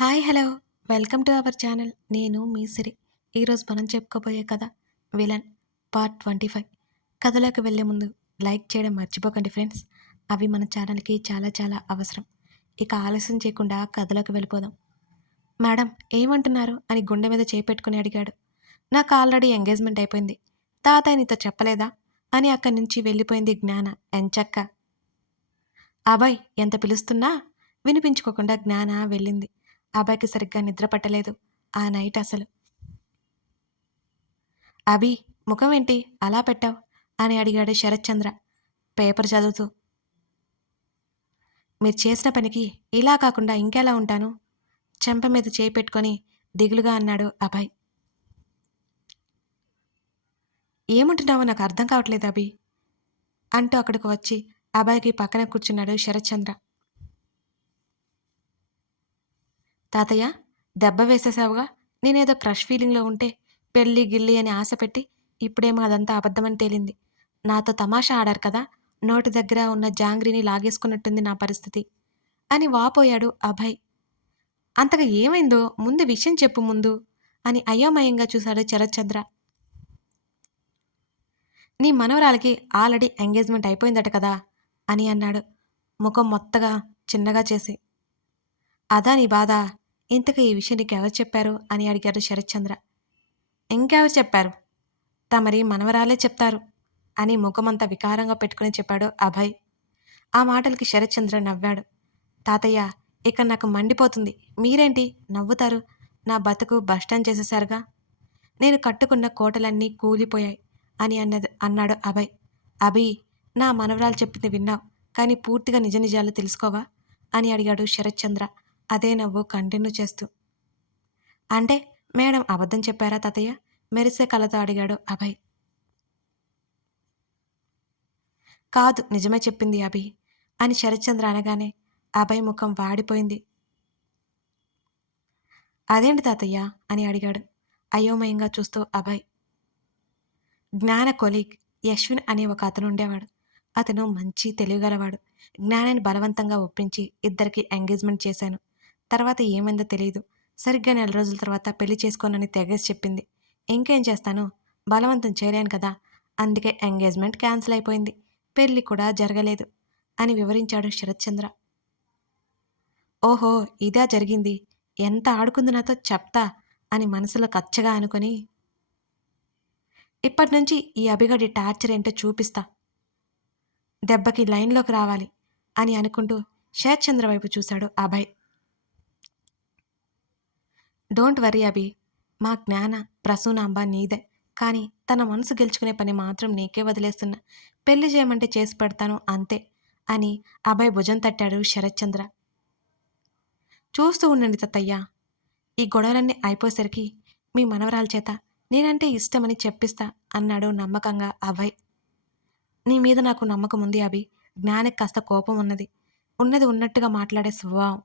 Hi hello. Welcome to our channel. నేను మీ సిరి ఈరోజు మనం చెప్పుకోబోయే కథ విలన్ పార్ట్ ట్వంటీ ఫైవ్. కథలోకి వెళ్ళే ముందు లైక్ చేయడం మర్చిపోకండి ఫ్రెండ్స్. అవి మన ఛానల్కి చాలా చాలా అవసరం. ఇక ఆలస్యం చేయకుండా కథలోకి వెళ్ళిపోదాం. మేడం ఏమంటున్నారు? అని గుండె మీద చేపెట్టుకుని అడిగాడు. నాకు ఆల్రెడీ ఎంగేజ్మెంట్ అయిపోయింది. తాతయ్య నీతో చెప్పలేదా? అని అక్కడి నుంచి వెళ్ళిపోయింది జ్ఞాన ఎంచక్క. అబాయ్ ఎంత పిలుస్తున్నా? వినిపించుకోకుండా జ్ఞాన వెళ్ళింది. అబ్బాయికి సరిగ్గా నిద్ర పట్టలేదు. ఆ నైట్ అసలు. అభి ముఖం ఏంటి? అలా పెట్టావు? అని అడిగాడు శరత్చంద్ర పేపర్ చదువుతూ. మీరు చేసిన పనికి ఇలా కాకుండా ఇంకెలా ఉంటాను? చెంప మీద చేయి పెట్టుకొని దిగులుగా అన్నాడు అభయ్. ఏముంటున్నావో నాకు అర్థం కావట్లేదు అభి అంటూ అక్కడికి వచ్చి అభయ్కి పక్కన కూర్చున్నాడు శరత్చంద్ర తాతయ్య దెబ్బ వేసేసావుగా? నేనేదో క్రష్ ఫీలింగ్లో ఉంటే పెళ్ళి గిల్లి అని ఆశ పెట్టి ఇప్పుడేమో అదంతా అబద్ధమని తేలింది. నాతో తమాషా ఆడారు కదా నోటి దగ్గర ఉన్న జాంగ్రీని లాగేసుకున్నట్టుంది నా పరిస్థితి అని వాపోయాడు అభయ్. అంతగా ఏమైందో ముందు విషయం చెప్పు ముందు అని అయోమయంగా చూశాడు శరత్చంద్ర నీ మనవరాలకి ఆల్రెడీ ఎంగేజ్మెంట్ అయిపోయిందట కదా అని అన్నాడు. ముఖం మొత్తగా చిన్నగా చేసి. అదా నీ బాధ? ఇంతకు ఈ విషయం నీకు ఎవరు చెప్పారు? అని అడిగారు శరత్చంద్ర. ఇంకెవరు చెప్పారు? తమరి మనవరాలే చెప్తారు అని ముఖమంతా వికారంగా పెట్టుకుని చెప్పాడు అభయ్. ఆ మాటలకి శరత్చంద్ర నవ్వాడు. తాతయ్య ఇక నాకు మండిపోతుంది. మీరేంటి? నవ్వుతారు? నా బతుకు బస్టాండ్ చేసేశారుగా? నేను కట్టుకున్న కోటలన్నీ కూలిపోయాయి అని అన్నది అన్నాడు అభయ్. అభి నా మనవరాలు చెప్పింది విన్నావు కానీ పూర్తిగా నిజ నిజాలు తెలుసుకోవా? అని అడిగాడు శరత్చంద్ర. అదే నవ్వు కంటిన్యూ చేస్తూ. అంటే మేడం అబద్ధం చెప్పారా తాతయ్య? మెరిసే కలతో అడిగాడు అభయ్. కాదు నిజమే చెప్పింది అభి అని శరత్చంద్ర అనగానే అభయ్ ముఖం వాడిపోయింది. అదేంటి తాతయ్య అని అడిగాడు అయోమయంగా చూస్తూ అభయ్. జ్ఞాన కొలీగ్ యశ్విన్ అనే ఒక అతను ఉండేవాడు. అతను మంచి తెలివిగలవాడు. జ్ఞానాన్ని బలవంతంగా ఒప్పించి ఇద్దరికి ఎంగేజ్మెంట్ చేశాను. తర్వాత ఏమైందో తెలియదు సరిగ్గా నెల రోజుల తర్వాత పెళ్ళి చేసుకోనని తెగేసి చెప్పింది. ఇంకేం చేస్తాను? బలవంతం చేయలేను కదా. అందుకే ఎంగేజ్మెంట్ క్యాన్సిల్ అయిపోయింది. పెళ్ళి కూడా జరగలేదు అని వివరించాడు శరత్చంద్ర ఓహో ఇదా జరిగింది. ఎంత ఆడుకుంది నాతో చెప్తా అని మనసులో కచ్చగా అనుకొని ఇప్పటి నుంచి ఈ అభిగడి టార్చర్ ఏంటో చూపిస్తా. దెబ్బకి లైన్లోకి రావాలి అని అనుకుంటూ శరత్చంద్ర వైపు చూశాడు అభయ్. డోంట్ వరీ అభి. మా జ్ఞాన ప్రసూనాంబ నీదే. కానీ తన మనసు గెలుచుకునే పని మాత్రం నీకే వదిలేస్తున్నా. పెళ్ళి చేయమంటే చేసి పెడతాను అంతే అని అభయ్ భుజం తట్టాడు శరత్చంద్ర. చూస్తూ ఉండండి తత్తయ్య. ఈ గొడవలన్నీ అయిపోయేసరికి మీ మనవరాల చేత నేనంటే ఇష్టమని చెప్పిస్తా అన్నాడు నమ్మకంగా అభయ్. నీ మీద నాకు నమ్మకం ఉంది అభి. జ్ఞానికి కాస్త కోపం ఉన్నది. ఉన్నది ఉన్నట్టుగా మాట్లాడే స్వభావం.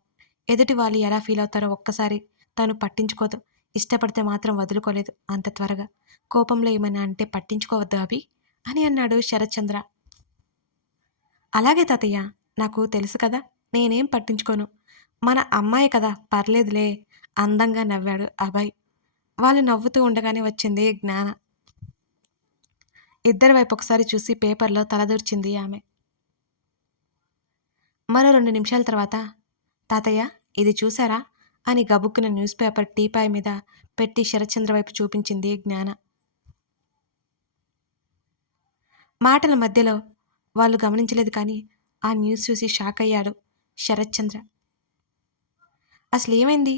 ఎదుటి వాళ్ళు ఎలా ఫీల్ అవుతారో ఒక్కసారి తను పట్టించుకోదు. ఇష్టపడితే మాత్రం వదులుకోలేదు అంత త్వరగా. కోపంలో ఏమైనా అంటే పట్టించుకోవద్దు అభి అని అన్నాడు శరత్చంద్ర. అలాగే తాతయ్య నాకు తెలుసు కదా నేనేం పట్టించుకోను. మన అమ్మాయి కదా పర్లేదులే అందంగా నవ్వాడు అభయ్. వాళ్ళు నవ్వుతూ ఉండగానే వచ్చింది జ్ఞాన. ఇద్దరి వైపు ఒకసారి చూసి పేపర్లో తలదూర్చింది ఆమె. మరో రెండు నిమిషాల తర్వాత తాతయ్య ఇది చూసారా? అని గబుక్కున న్యూస్ పేపర్ టీపాయ్ మీద పెట్టి శరత్చంద్ర వైపు చూపించింది జ్ఞాన. మాటల మధ్యలో వాళ్ళు గమనించలేదు కానీ ఆ న్యూస్ చూసి షాక్ అయ్యాడు శరత్చంద్ర. అసలు ఏమైంది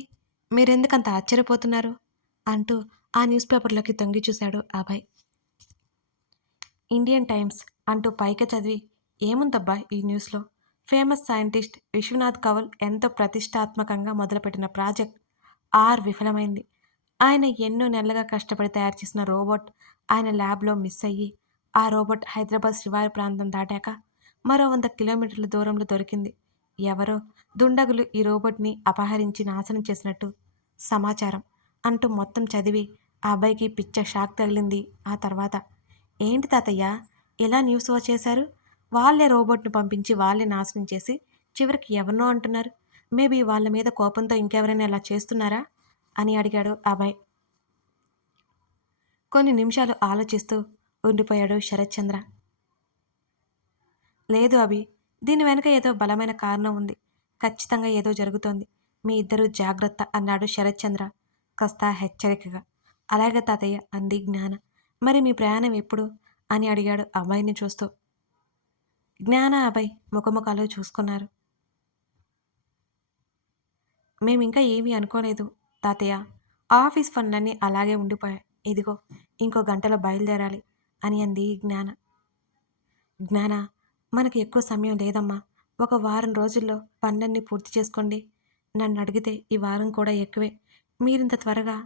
మీరెందుకంత ఆశ్చర్యపోతున్నారు? అంటూ ఆ న్యూస్ పేపర్లోకి తొంగి చూశాడు అభయ్ ఇండియన్ టైమ్స్ అంటూ పైకి చదివి ఏముందబ్బా ఈ న్యూస్లో? ఫేమస్ సైంటిస్ట్ విశ్వనాథ్ కవల్ ఎంతో ప్రతిష్టాత్మకంగా మొదలుపెట్టిన ప్రాజెక్ట్ ఆర్ విఫలమైంది. ఆయన ఎన్నో నెలలుగా కష్టపడి తయారు చేసిన రోబోట్ ఆయన ల్యాబ్లో మిస్ అయ్యి ఆ రోబోట్ హైదరాబాద్ శివారు ప్రాంతం దాటాక మరో వంద కిలోమీటర్ల దూరంలో దొరికింది. ఎవరో దుండగులు ఈ రోబోట్ని అపహరించి నాశనం చేసినట్టు సమాచారం అంటూ మొత్తం చదివి ఆ అబ్బాయికి పిచ్చ షాక్ తగిలింది. ఆ తర్వాత ఏంటి తాతయ్య ఎలా న్యూస్ చేశారు? వాళ్ళే రోబోట్ను పంపించి వాళ్ళే నాశనం చేసి చివరికి ఎవరినో అంటున్నారు? మేబీ వాళ్ళ మీద కోపంతో ఇంకెవరైనా ఇలా చేస్తున్నారా? అని అడిగాడు అభయ్. కొన్ని నిమిషాలు ఆలోచిస్తూ ఉండిపోయాడు శరత్చంద్ర లేదు అభి దీని వెనుక ఏదో బలమైన కారణం ఉంది. ఖచ్చితంగా ఏదో జరుగుతోంది. మీ ఇద్దరు జాగ్రత్త అన్నాడు శరత్చంద్ర కాస్త హెచ్చరికగా. అలాగే తాతయ్య అంది జ్ఞాన. మరి మీ ప్రయాణం ఎప్పుడు? అని అడిగాడు అమ్మాయిని చూస్తూ. జ్ఞాన అభయ్ ముఖముఖాలు చూసుకున్నారు. మేమింకా ఏమీ అనుకోలేదు తాతయ్య. ఆఫీస్ పనులన్నీ అలాగే ఉండిపోయాయి. ఇదిగో ఇంకో గంటలో బయలుదేరాలి అని అంది జ్ఞాన. జ్ఞాన మనకు ఎక్కువ సమయం లేదమ్మా. ఒక వారం రోజుల్లో పనులన్నీ పూర్తి చేసుకోండి. నన్ను అడిగితే ఈ వారం కూడా ఎక్కువే. మీరింత త్వరగా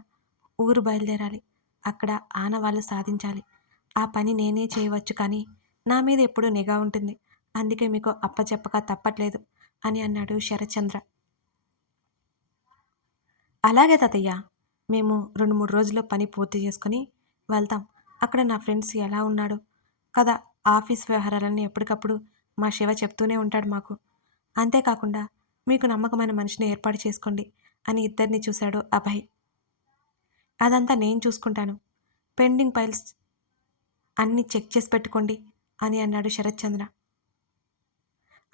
ఊరు బయలుదేరాలి. అక్కడ ఆనవాళ్ళు సాధించాలి. ఆ పని నేనే చేయవచ్చు కానీ నా మీద ఎప్పుడూ నిఘా ఉంటుంది. అందుకే మీకు అప్పచెప్పక తప్పట్లేదు అని అన్నాడు శరత్చంద్ర. అలాగే తాతయ్య మేము రెండు మూడు రోజుల్లో పని పూర్తి చేసుకుని వెళ్తాం. అక్కడ నా ఫ్రెండ్స్ ఎలా ఉన్నాడు? కదా ఆఫీస్ వ్యవహారాలన్నీ ఎప్పటికప్పుడు మా శివ చెప్తూనే ఉంటాడు మాకు. అంతేకాకుండా మీకు నమ్మకమైన మనిషిని ఏర్పాటు చేసుకోండి అని ఇద్దరిని చూశాడు అభయ్. అదంతా నేను చూసుకుంటాను. పెండింగ్ ఫైల్స్ అన్నీ చెక్ చేసి పెట్టుకోండి. అని అన్నాడు శరత్చంద్ర.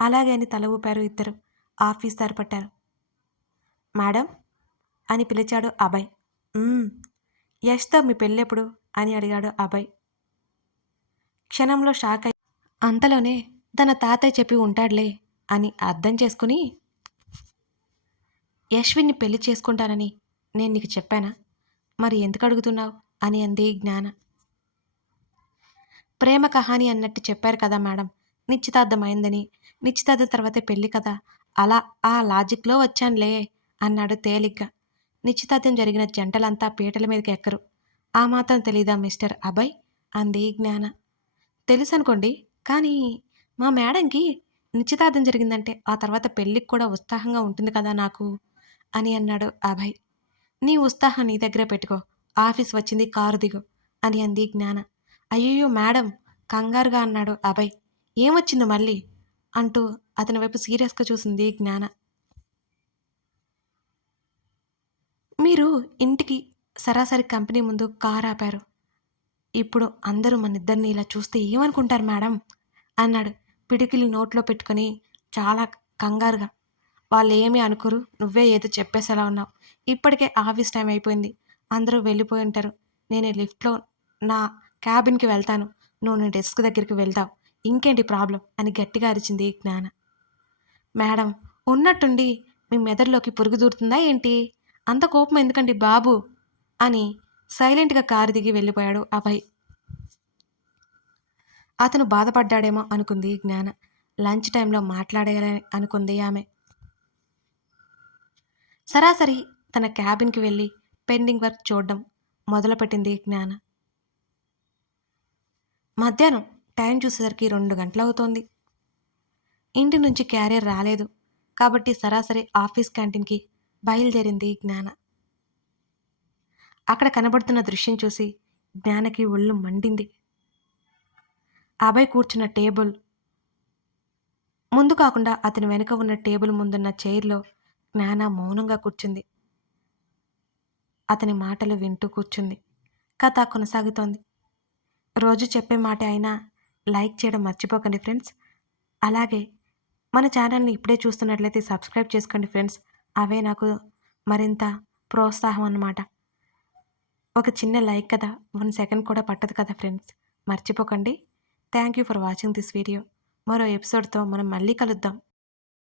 అలాగే అని తల ఊపారు ఇద్దరు. ఆఫీస్ పట్టారు మేడం? అని పిలిచాడు అభయ్. యష్తో మీ పెళ్ళెప్పుడు? అని అడిగాడు అభయ్. క్షణంలో షాక్ అయి అంతలోనే తన తాతయ్య చెప్పి ఉంటాడులే అని అర్థం చేసుకుని యశ్విన్ని పెళ్ళి చేసుకుంటానని నేను నీకు చెప్పానా? మరి ఎందుకు అడుగుతున్నావు? అని అంది జ్ఞాన. ప్రేమ కహాని అన్నట్టు చెప్పారు కదా మేడం. నిశ్చితార్థం అయిందని నిశ్చితార్థం తర్వాతే పెళ్ళి కదా. అలా ఆ లాజిక్లో వచ్చానులే అన్నాడు తేలిగ్గా. నిశ్చితార్థం జరిగిన జంటలంతా పీటల మీదకి ఎక్కరు. ఆ మాత్రం తెలీదా మిస్టర్ అభయ్? అంది జ్ఞాన. తెలుసు అనుకోండి కానీ మా మేడంకి నిశ్చితార్థం జరిగిందంటే ఆ తర్వాత పెళ్ళికి కూడా ఉత్సాహంగా ఉంటుంది కదా నాకు అని అన్నాడు అభయ్. నీ ఉత్సాహం నీ దగ్గరే పెట్టుకో. ఆఫీస్ వచ్చింది కారు దిగు అని అంది జ్ఞాన. అయ్యయ్యో మేడం కంగారుగా అన్నాడు అభయ్. ఏమొచ్చింది మళ్ళీ? అంటూ అతని వైపు సీరియస్గా చూసింది జ్ఞాన. మీరు ఇంటికి సరాసరి కంపెనీ ముందు కారు ఆపారు. ఇప్పుడు అందరూ మన ఇద్దరిని ఇలా చూస్తే ఏమనుకుంటారు మేడం? అన్నాడు పిడికిలి నోట్లో పెట్టుకొని చాలా కంగారుగా. వాళ్ళు ఏమీ అనుకోరు నువ్వే ఏదో చెప్పేసేలా ఉన్నావు. ఇప్పటికే ఆఫీస్ టైం అయిపోయింది. అందరూ వెళ్ళిపోయి ఉంటారు. నేను లిఫ్ట్లో నా క్యాబిన్కి వెళ్తాను. నువ్వు నీ డెస్క్ దగ్గరికి వెళ్తావు. ఇంకేంటి ప్రాబ్లం అని గట్టిగా అరిచింది జ్ఞాన. మేడం ఉన్నట్టుండి మీ మెదడులోకి పొరుగు దూరుతుందా ఏంటి? అంత కోపం ఎందుకండి బాబు? అని సైలెంట్గా కారు దిగి వెళ్ళిపోయాడు అభయ్. అతను బాధపడ్డాడేమో అనుకుంది జ్ఞాన. లంచ్ టైంలో మాట్లాడేయాలని అనుకుంది ఆమె. సరాసరి తన క్యాబిన్కి వెళ్ళి పెండింగ్ వర్క్ చూడడం మొదలుపెట్టింది జ్ఞాన. మధ్యాహ్నం టైం చూసేసరికి రెండు గంటలు అవుతోంది ఇంటి నుంచి క్యారియర్ రాలేదు. కాబట్టి సరాసరి ఆఫీస్ క్యాంటీన్కి బయలుదేరింది జ్ఞాన. అక్కడ కనబడుతున్న దృశ్యం చూసి జ్ఞానకి ఒళ్ళు మండింది. అభయ్ కూర్చున్న టేబుల్. ముందు కాకుండా అతని వెనుక ఉన్న టేబుల్ ముందున్న చైర్లో జ్ఞాన మౌనంగా కూర్చుంది. అతని మాటలు వింటూ కూర్చుంది. కథ కొనసాగుతోంది. రోజు చెప్పే మాట అయినా లైక్ చేయడం మర్చిపోకండి ఫ్రెండ్స్. అలాగే మన ఛానల్ని ఇప్పుడే చూస్తున్నట్లయితే సబ్స్క్రైబ్ చేసుకోండి ఫ్రెండ్స్. అవే నాకు మరింత ప్రోత్సాహం అన్నమాట. ఒక చిన్న లైక్ కదా వన్ సెకండ్ కూడా పట్టదు కదా ఫ్రెండ్స్. మర్చిపోకండి. Thank you for watching this video. మరో ఎపిసోడ్తో మనం మళ్ళీ కలుద్దాం.